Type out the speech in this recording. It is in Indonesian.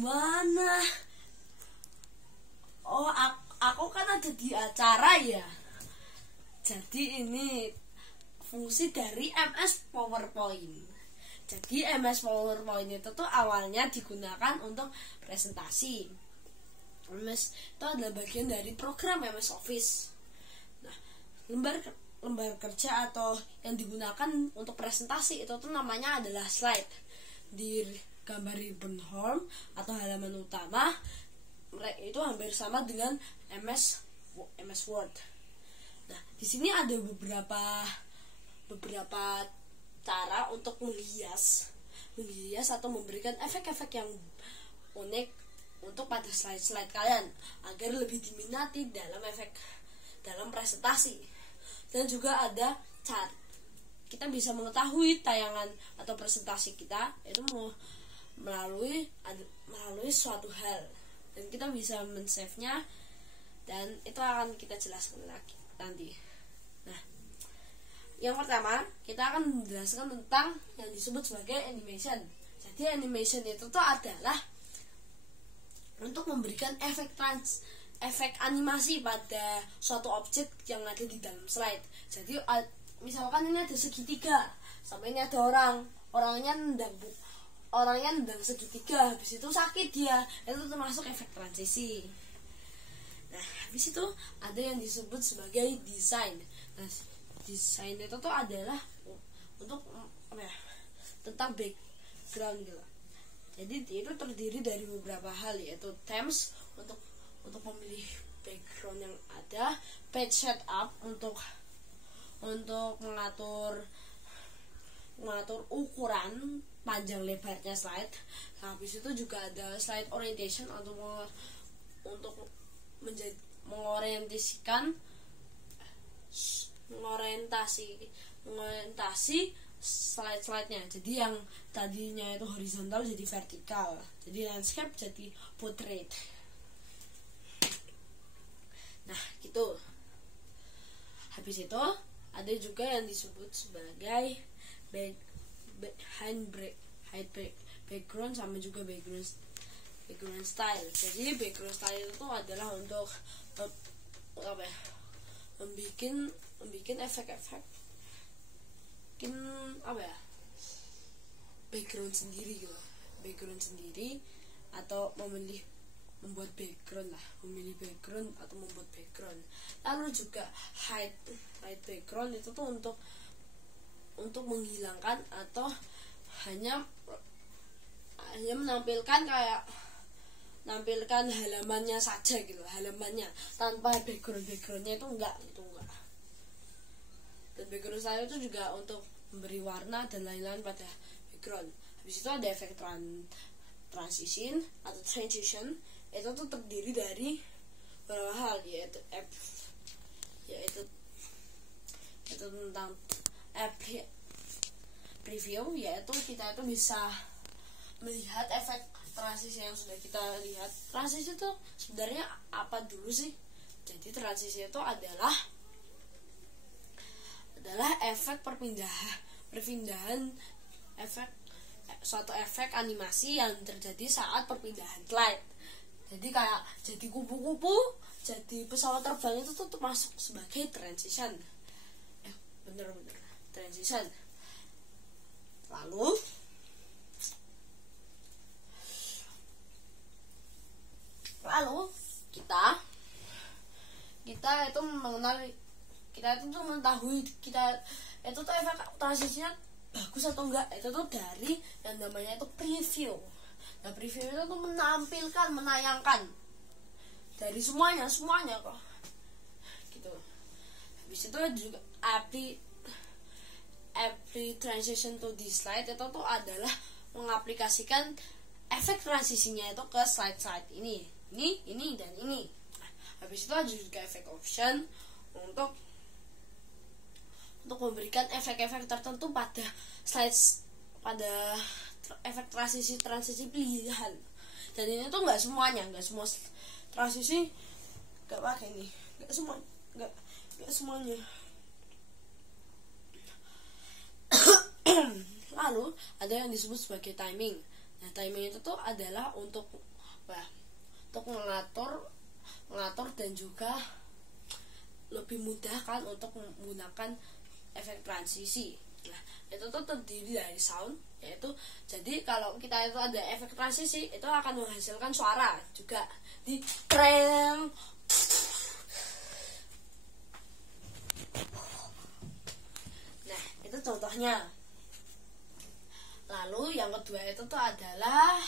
gimana? Oh, aku kan ada di acara ya. Jadi ini fungsi dari MS PowerPoint. Jadi MS PowerPoint itu tuh awalnya digunakan untuk presentasi. MS itu adalah bagian dari program MS Office. Nah, lembar kerja atau yang digunakan untuk presentasi itu tuh namanya adalah slide. Di gambar ribbon home atau halaman utama itu hampir sama dengan MS Word. Nah, di sini ada beberapa cara untuk menghias atau memberikan efek-efek yang unik untuk pada slide kalian agar lebih diminati dalam presentasi. Dan juga ada cara kita bisa mengetahui tayangan atau presentasi kita itu melalui suatu hal, dan kita bisa men-save-nya, dan itu akan kita jelaskan lagi nanti. Nah, yang pertama kita akan menjelaskan tentang yang disebut sebagai animation. Jadi animation itu tuh adalah untuk memberikan efek animasi pada suatu objek yang ada di dalam slide. Jadi misalkan ini ada segitiga, sama ini ada orangnya nendang segitiga, habis itu sakit dia, itu termasuk efek transisi. Nah, habis itu ada yang disebut sebagai desain. Nah, desain itu tuh adalah untuk tentang background gitu. Jadi itu terdiri dari beberapa hal, yaitu themes untuk memilih background yang ada, page setup untuk mengatur ukuran panjang lebarnya slide. Nah, habis itu juga ada slide orientation untuk mengorientasi slide-nya. Jadi yang tadinya itu horizontal jadi vertikal, jadi landscape jadi portrait. Nah, gitu. Habis itu ada juga yang disebut sebagai background sama juga background style. Jadi background style itu adalah untuk membuat efek-efek background sendiri atau membuat background. Lalu juga hide background itu tuh untuk menghilangkan atau hanya menampilkan halamannya saja gitu, halamannya tanpa backgroundnya itu enggak. Dan background style itu juga untuk memberi warna dan lain-lain pada background. Habis itu ada efek transition, itu tuh terdiri dari beberapa hal, yaitu tentang preview, yaitu kita itu bisa melihat efek transisi yang sudah kita lihat. Transisi itu sebenarnya apa dulu sih? Jadi transisi itu adalah efek perpindahan suatu efek animasi yang terjadi saat perpindahan slide. Jadi kayak jadi kupu-kupu, jadi pesawat terbang, itu tuh termasuk sebagai transition. Bener transition. Lalu kita itu mengetahui kita itu tuh efek transisinya bagus atau enggak, itu tuh dari yang namanya itu preview. Nah, preview itu tuh menayangkan dari semuanya kok gitu. Habis itu juga every transition to this slide itu tuh adalah mengaplikasikan efek transisinya itu ke slide ini dan ini. Habis itu ada juga efek option untuk memberikan efek-efek tertentu pada slides, pada efek transisi pilihan. Dan ini tuh nggak semua transisi nggak pakai ini, nggak semuanya. Lalu ada yang disebut sebagai timing. Nah, timing itu tuh adalah untuk apa? Untuk mengatur dan juga lebih mudah kan untuk menggunakan efek transisi. Nah, itu tuh terdiri dari sound, yaitu jadi kalau kita itu ada efek transisi itu akan menghasilkan suara juga di trem. Nah, itu contohnya. Lalu yang kedua itu tuh adalah